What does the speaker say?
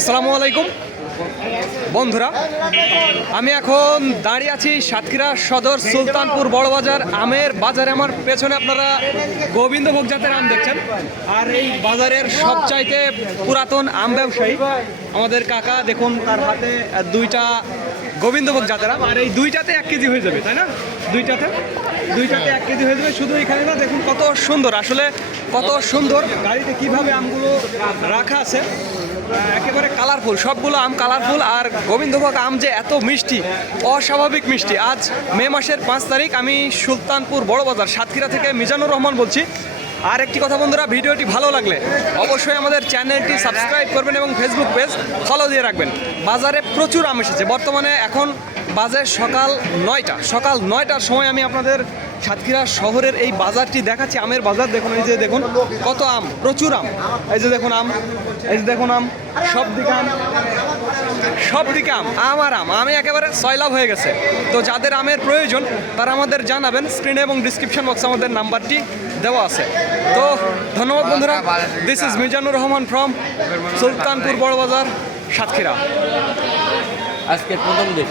আসসালামু আলাইকুম বন্ধুরা, আমি এখন দাঁড়িয়ে আছি সাতক্ষীরা সদর সুলতানপুর বড়বাজার আমের বাজারে। আমার পেছনে আপনারা গোবিন্দভোগ জাতের আম দেখছেন, আর এই বাজারের সবচাইতে পুরাতন আম ব্যবসায়ী আমাদের কাকা। দেখুন তার হাতে দুইটা গোবিন্দভোগ জাতের আম, আর এই দুইটাতে 1 কেজি হয়ে যাবে, তাই না? দুইটাতে 1 কেজি হয়ে যাবে। শুধু এখানে না, দেখুন কত সুন্দর, আসলে কত সুন্দর গাড়িতে কিভাবে আমগুলো রাখা আছে, একেবারে কালারফুল, সবগুলো আম কালারফুল। আর গোবিন্দভোগ আম যে এত মিষ্টি, অস্বাভাবিক মিষ্টি। আজ মে মাসের 5 তারিখ, আমি সুলতানপুর বড়বাজার সাতক্ষীরা থেকে মিজানুর রহমান বলছি। আর একটি কথা বন্ধুরা, ভিডিওটি ভালো লাগলে অবশ্যই আমাদের চ্যানেলটি সাবস্ক্রাইব করবেন এবং ফেসবুক পেজ ফলো দিয়ে রাখবেন। বাজারে প্রচুর আম এসেছে। বর্তমানে এখন বাজে সকাল 9টা। সকাল 9টার সময় আমি আপনাদের সাতক্ষীরা শহরের এই বাজারটি দেখাচ্ছি, আমের বাজার। দেখুন, এই যে দেখুন কত আম, প্রচুর আম। এই যে দেখুন আম, এই যে দেখুন আম, সব দিকে আম, সব দিকে আম, আম আর আম। আমি একেবারে সয়লাভ হয়ে গেছে। তো যাদের আমের প্রয়োজন তারা আমাদের জানাবেন, স্ক্রিনে এবং ডিসক্রিপশন বক্সে আমাদের নাম্বারটি দেওয়া আছে। তো ধন্যবাদ বন্ধুরা। This is Mizanur Rahman from Sultanpur Borobazar Satkhira. আজকে প্রথম দিন।